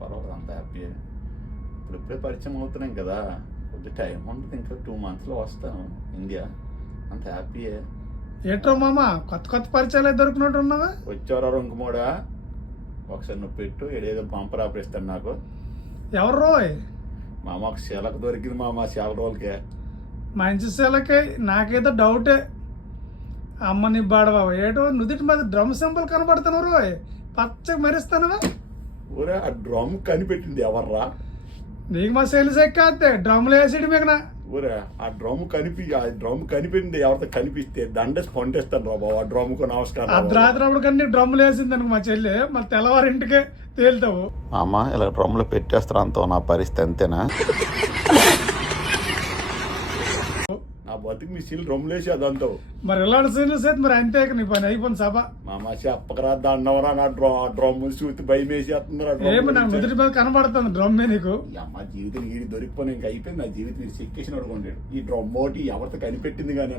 పర్వాలేదు, అంత హ్యాపీ. ఇప్పుడే పరిచయం అవుతున్నాం కదా, కొద్దిగా టైం ఉంటుంది, ఇంకా 2 monthsలో వస్తాను ఇండియా. అంత హ్యాపీయే. ఏట్రో మామ కొత్త కొత్త పరిచయాలు దొరికినట్టు ఉన్నావా? వచ్చారా ఇంకమోడా, ఒకసారి నువ్వు పెట్టు, ఏడేదో బంపర్ ఆపరేస్తాను నాకు. ఎవరు రోయ్? మామ ఒక శీలకు దొరికింది మామ, చాలా రోజులకే. మంచి శీలకే. నాకేదో డౌటే. అమ్మని బాడబాబు ఏటో నుదుటి మీద డ్రమ్ సింబల్ కనబడుతున్నావు రోయ్, పచ్చగా మెరుస్తానవా? ఊరే ఆ డ్రమ్ కనిపెట్టింది ఎవర్రా? నీకు మా సేల్స్ ఎక్కాతే డ్రమ్లు వేసేది మీకు. ఊరే ఆ డ్రమ్ కనిపెట్టింది ఎవరితో కనిపిస్తే దండేసి కొంటేస్తాను రా బాబు. ఆ డ్రమ్కు నమస్కారం. అర్ధరాత్రి అప్పుడు కానీ డ్రమ్లు వేసింది అనుకో మా చెల్లి, మరి తెల్లవారింటికే తేలుతావు. అమ్మ ఇలా డ్రమ్లో పెట్టేస్తారు అంత, నా పరిస్థితి అంతేనా? నా బతుకు మీ సీల్ డ్రమ్లు వేసి అదంతా. మరి ఇలాంటి సీన్లు సేపు మరి అంతే నీ పని అయిపోయింది సభ. మామ చెప్పకరా దండవరా, నా డ్రమ్ చూసి భయం వేసేస్తుందిరా. ఏమి నా నుదుటి మీద కనబడుతుంది డ్రమ్మే నీకు? అమ్మ జీవితం ఈడి దొరికిపోయి ఇంకా అయిపోయింది నా జీవితం. ఇది చెక్కేసిన అడుగుంటాడు ఈ డ్రమ్ ఒకటి ఎవరితో కనిపెట్టింది కానీ